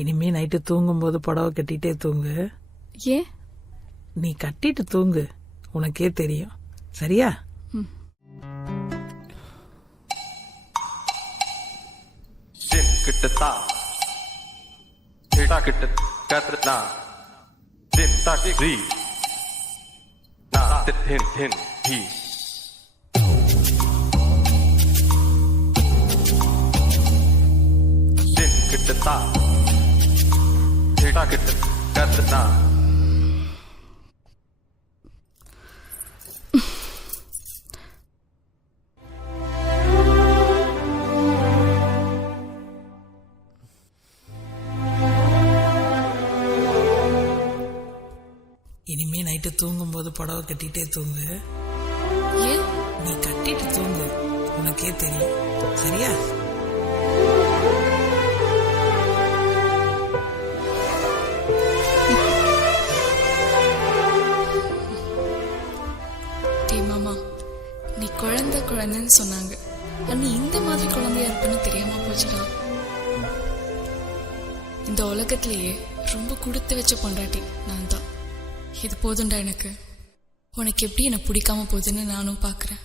இனிமே நைட்டு தூங்கும்போது புடவை கட்டிட்டே தூங்கு. ஏன்? நீ கட்டிட்டு தூங்கு, உனக்கே தெரியும். சரியா? இனிமே நைட்டு தூங்கும்போது புடவை கட்டிட்டே தூங்கு. ஏன்? நீ கட்டிட்டு தூங்கு, உனக்கே தெரியும். சரியா? மாமா, நீ குழந்தைன்னு சொன்னாங்க. ஆனா இந்த மாதிரி குழந்தையா இருப்பேன்னு தெரியாம போச்சுடா. இந்த உலகத்திலேயே ரொம்ப கொடுத்து வச்ச பொண்டாட்டி நான் தான். இது போதும்டா எனக்கு. உனக்கு எப்படி என்ன பிடிக்காம போகுதுன்னு நானும் பாக்குறேன்.